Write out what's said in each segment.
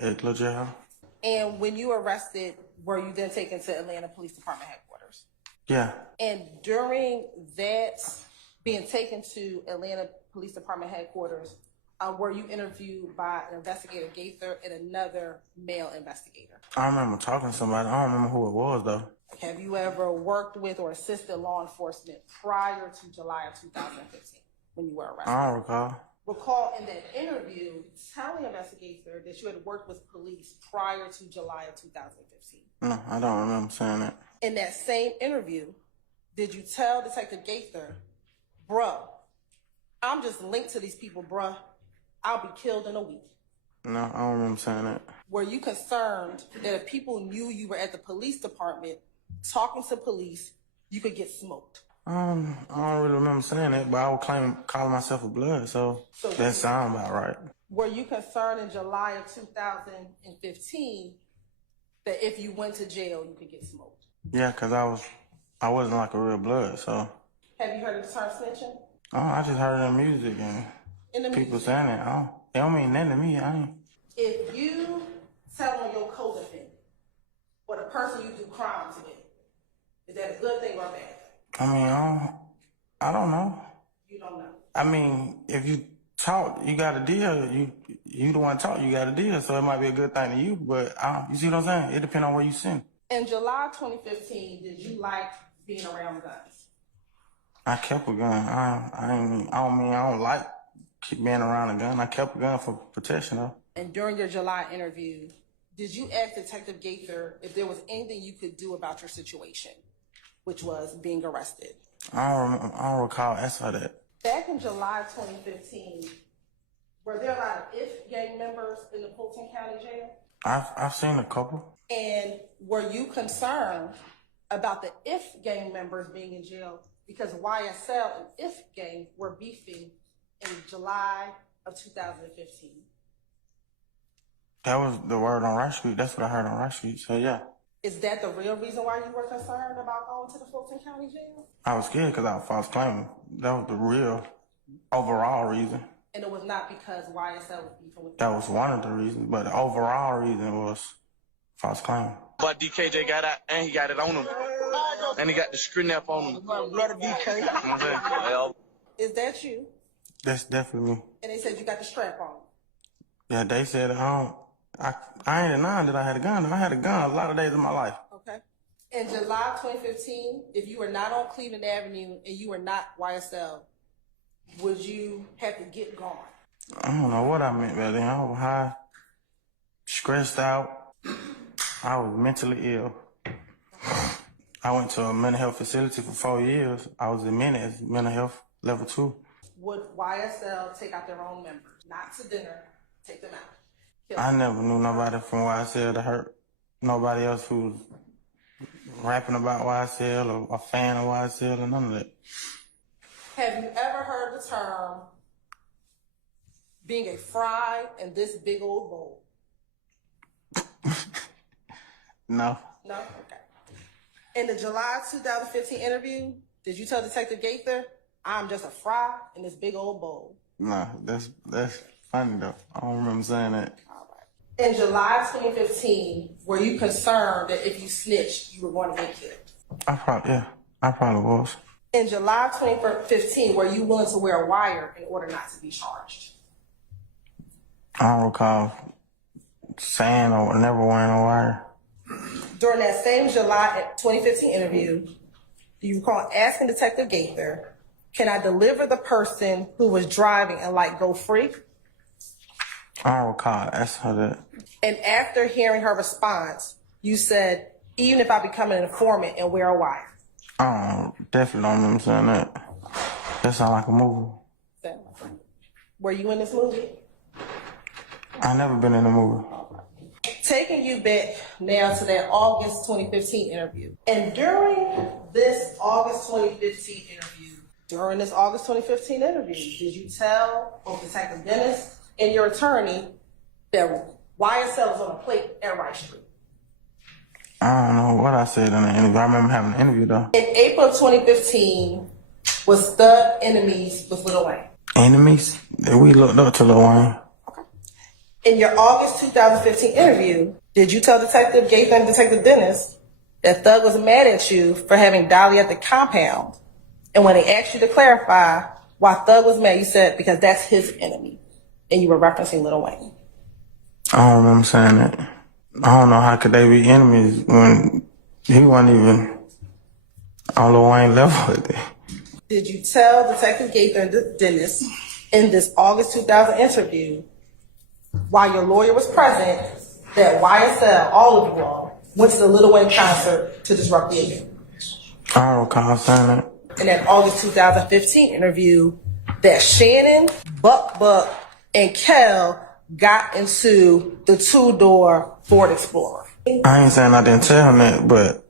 At Little Jail. And when you were arrested, were you then taken to Atlanta Police Department headquarters? Yeah. And during that, being taken to Atlanta Police Department headquarters, were you interviewed by an investigator, Gaither, and another male investigator? I remember talking to somebody. I don't remember who it was, though. Have you ever worked with or assisted law enforcement prior to July of 2015 when you were arrested? I don't recall. Recall in that interview telling investigator that you had worked with police prior to July of 2015. No, I don't remember saying that. In that same interview, did you tell Detective Gaither, bruh, I'm just linked to these people, bruh. I'll be killed in a week? No, I don't remember saying that. Were you concerned that if people knew you were at the police department talking to police, you could get smoked? I don't really remember saying that, but I would calling myself a blood, so that sounds about right. Were you concerned in July of 2015 that if you went to jail, you could get smoked? Yeah, because I wasn't like a real blood, so. Have you heard of the term snitching? Oh, I just heard it in music and people saying it. It don't mean nothing to me. If you tell on your co-defendant or the person you do crime together, is that a good thing or a bad thing? I don't know. You don't know? I mean, if you talk, you got a deal. You the one talk, you got a deal. So it might be a good thing to you, but you see what I'm saying? It depends on where you send. In July 2015, did you like being around guns? I kept a gun. I don't like being around a gun. I kept a gun for protection, though. And during your July interview, did you ask Detective Gaither if there was anything you could do about your situation, which was being arrested? I don't recall asking that. Back in July 2015, were there a lot of IF gang members in the Fulton County Jail? I've seen a couple. And were you concerned about the IF gang members being in jail because YSL and IF gang were beefing in July of 2015? That was the word on Rice Street. That's what I heard on Rice Street. So yeah. Is that the real reason why you were concerned about going to the Fulton County Jail? I was scared because I was false claiming. That was the real overall reason. And it was not because YSL was beefing with you? That was one of the reasons, but the overall reason was false claiming. But DKJ got out and he got it on him. And he got the screen up on him. Blood of DK. Is that you? That's definitely me. And they said you got the strap on. Yeah, they said I ain't denying that I had a gun. I had a gun a lot of days of my life. Okay. In July 2015, if you were not on Cleveland Avenue and you were not YSL, would you have to get gone? I don't know what I meant by then. I was high, stressed out. I was mentally ill. I went to a mental health facility for 4 years. I was admitted as mental health level 2. Would YSL take out their own members, not to dinner, take them out? I never knew nobody from YSL to hurt nobody else who was rapping about YSL or a fan of YSL or none of that. Have you ever heard the term being a fry in this big old bowl? No. No? Okay. In the July 2015 interview, did you tell Detective Gaither, I'm just a fry in this big old bowl? No, that's funny though. I don't remember saying that. In July 2015, were you concerned that if you snitched, you were going to get killed? I probably was. In July 2015, were you willing to wear a wire in order not to be charged? I don't recall saying or never wearing a wire. During that same July 2015 interview, do you recall asking Detective Gaither, can I deliver the person who was driving and go free? I don't recall asking her that. And after hearing her response, you said, even if I become an informant and wear a wire. Definitely don't remember saying that. That sounds like a movie. Were you in this movie? I never been in a movie. Taking you back now to that August 2015 interview. And during this August 2015 interview, did you tell both Detective Dennis and your attorney that YSL was on a plate at Rice Street? I don't know what I said in the interview. I remember having an interview though. In April of 2015, was Thug enemies with Lil Wayne? Enemies? We looked up to Lil Wayne. Okay. In your August 2015 interview, did you tell Detective Dennis, that Thug was mad at you for having Dolly at the compound? And when they asked you to clarify why Thug was mad, you said because that's his enemy. And you were referencing Lil Wayne. I don't remember saying that. I don't know how could they be enemies when he wasn't even on Lil Wayne level with it. Did you tell Detective Gaither Dennis in this August 2000 interview, while your lawyer was present, that YSL, all of you all, went to the Lil Wayne concert to disrupt the event? I don't recall saying that. In that August 2015 interview, that Shannon, Buck, and Kel got into the two-door Ford Explorer. I ain't saying I didn't tell him that, but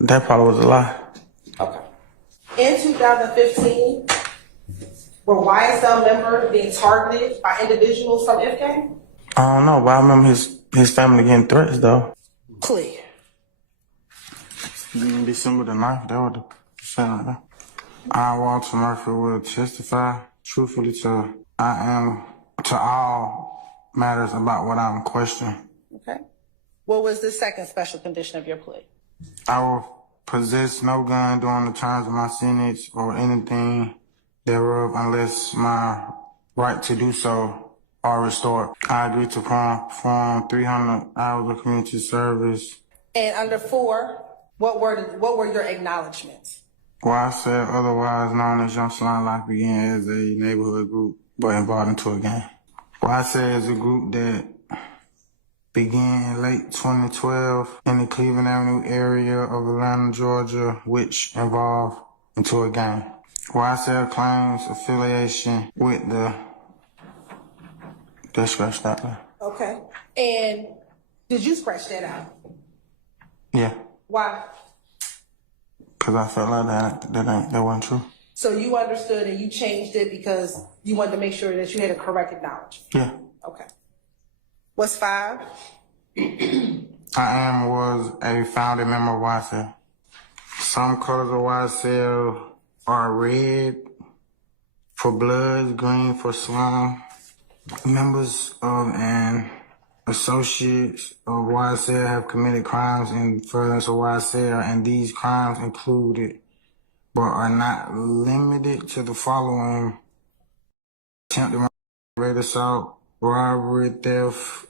that probably was a lie. Okay. In 2015, were YSL members being targeted by individuals from If Gang? I don't know, but I remember his family getting threats, though. Clear. December the 9th, that was the percent right there. I, Walter Murphy, will testify truthfully to all matters about what I'm questioning. Okay. What was the second special condition of your plea? I will possess no gun during the terms of my sentence or anything thereof unless my right to do so are restored. I agree to perform 300 hours of community service. And under 4, what were your acknowledgments? YSL, otherwise known as Young Salon Life, began as a neighborhood group but involved into a gang. YSL is a group that began in late 2012 in the Cleveland Avenue area of Atlanta, Georgia, which evolved into a gang. YSL claims affiliation with that scratched out there. Okay. And did you scratch that out? Yeah. Why? Because I felt like that wasn't true. So you understood and you changed it because you wanted to make sure that you had a correct acknowledgement? Yeah. Okay. What's 5? was a founding member of YSL. Some colors of YSL are red for Bloods, green for Slum. Members of and associates of YSL have committed crimes in furtherance of YSL, and these crimes included, but are not limited to, the following: attempted murder, assault, robbery, theft,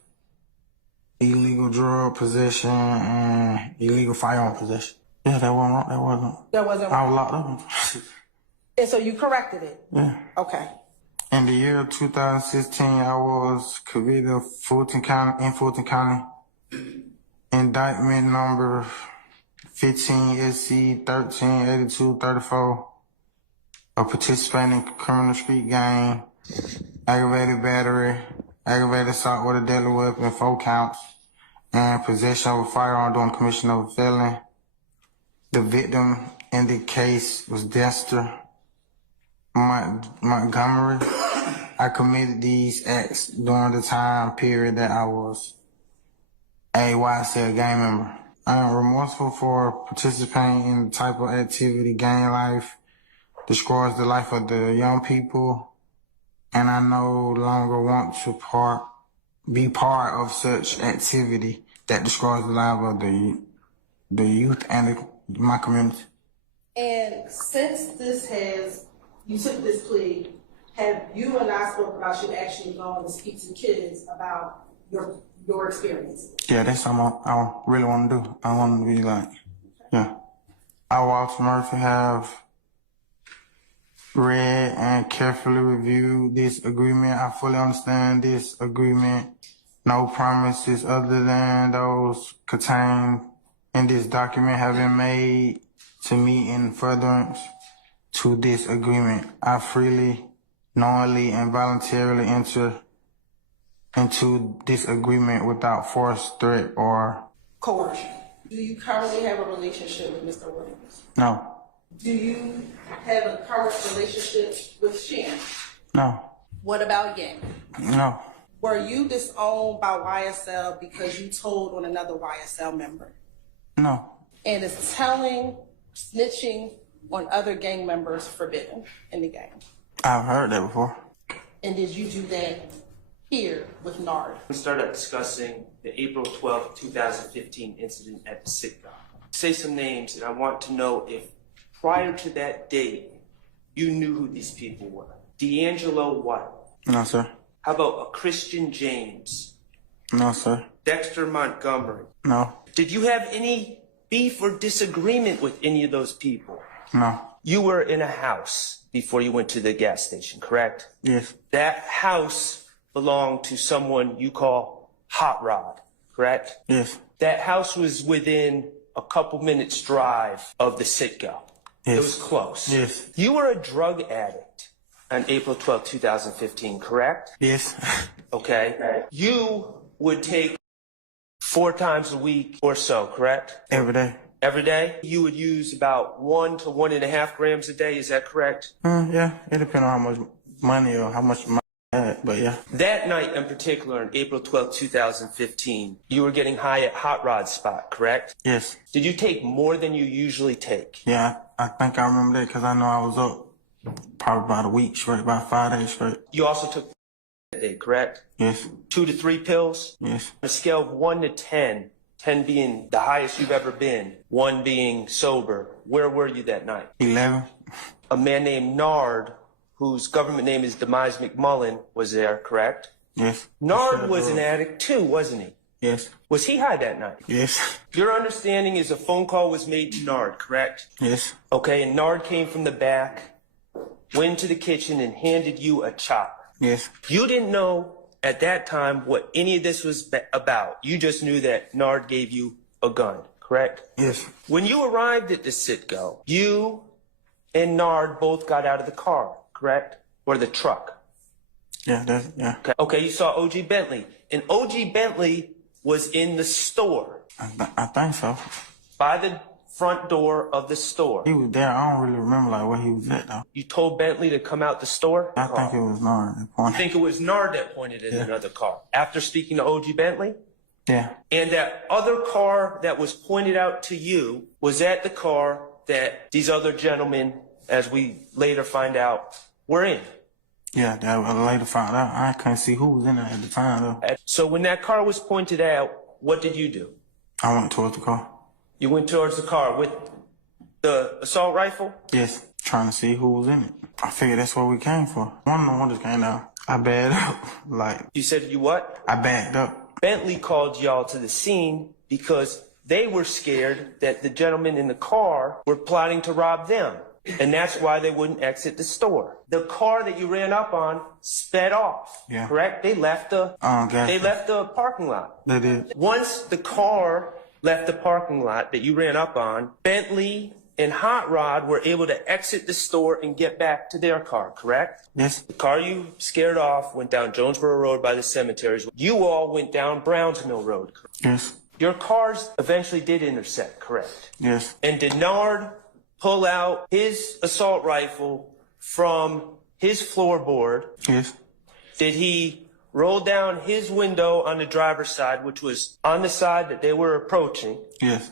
illegal drug possession, and illegal firearm possession. Yeah, that wasn't wrong. That wasn't I wrong. was locked up. And so you corrected it? Yeah. Okay. In the year of 2016, I was convicted of Fulton County. Indictment number 15 SC 138234 of participating in criminal street gang, aggravated battery, aggravated assault with a deadly weapon, 4 counts, and possession of a firearm during commission of a felony. The victim in the case was Dexter Montgomery. I committed these acts during the time period that I was a YSL gang member. I am remorseful for participating in the type of activity gang life destroys the life of the young people, and I no longer want to be part of such activity that destroys the life of the youth and my community. And since you took this plea, have you and I spoke about you actually going to speak to kids about your experience? Yeah, that's something I really want to do. I want to be like, yeah. I, Walter Murphy, have read and carefully reviewed this agreement. I fully understand this agreement. No promises other than those contained in this document have been made to me in furtherance to this agreement. I freely, knowingly, and voluntarily enter into this agreement without force, threat, or coercion. Do you currently have a relationship with Mr. Williams? No. Do you have a current relationship with Shannon? No. What about Yang? No. Were you disowned by YSL because you told on another YSL member? No. And is snitching on other gang members forbidden in the gang? I've heard that before. And did you do that here with Nard. We started discussing the April 12th, 2015 incident at the sitcom. Say some names, and I want to know if prior to that date, you knew who these people were. D'Angelo White. No, sir. How about a Christian James? No, sir. Dexter Montgomery. No. Did you have any beef or disagreement with any of those people? No. You were in a house before you went to the gas station, correct? Yes. That house belonged to someone you call Hot Rod, correct? Yes. That house was within a couple minutes drive of the Citgo. Yes. It was close. Yes. You were a drug addict on April 12, 2015, correct? Yes. Okay. You would take 4 times a week or so, correct? Every day. Every day? You would use about 1 to 1.5 grams a day, is that correct? Yeah. It depends on how much money or how much money I had, but yeah. That night in particular, on April 12, 2015, you were getting high at Hot Rod's spot, correct? Yes. Did you take more than you usually take? Yeah, I think I remember that because I know I was up probably about a week straight, about 5 days straight. You also took that day, correct? Yes. 2 to 3 pills? Yes. On a scale of 1 to 10, 10 being the highest you've ever been, 1 being sober, where were you that night? 11. A man named Nard, whose government name is Demise McMullen, was there, correct? Yes. Nard was an addict too, wasn't he? Yes. Was he high that night? Yes. Your understanding is a phone call was made to Nard, correct? Yes. Okay, and Nard came from the back, went to the kitchen, and handed you a chopper. Yes. You didn't know at that time what any of this was about. You just knew that Nard gave you a gun, correct? Yes. When you arrived at the Citgo, you and Nard both got out of the car, correct? Or the truck. Yeah, yeah. Okay, you saw O.G. Bentley. And O.G. Bentley was in the store. I think so. By the front door of the store. He was there. I don't really remember like where he was at though. You told Bentley to come out the store? I think it was Nard. I think it was Nard that pointed in another car. After speaking to O.G. Bentley? Yeah. And that other car that was pointed out to you was at the car that these other gentlemen, as we later find out, were in. Yeah, that I later found out. I couldn't see who was in there at the time though. So when that car was pointed out, what did you do? I went towards the car. You went towards the car with the assault rifle? Yes, trying to see who was in it. I figured that's what we came for. One of the windows came down. I backed up. You said you what? I backed up. Bentley called y'all to the scene because they were scared that the gentlemen in the car were plotting to rob them. And that's why they wouldn't exit the store. The car that you ran up on sped off, correct? They left the parking lot. They did. Once the car left the parking lot that you ran up on, Bentley and Hot Rod were able to exit the store and get back to their car, correct? Yes. The car you scared off went down Jonesboro Road by the cemeteries. You all went down Browns Mill Road. Yes. Your cars eventually did intersect, correct? Yes. And did Nard pull out his assault rifle from his floorboard? Yes. Did he roll down his window on the driver's side, which was on the side that they were approaching? Yes.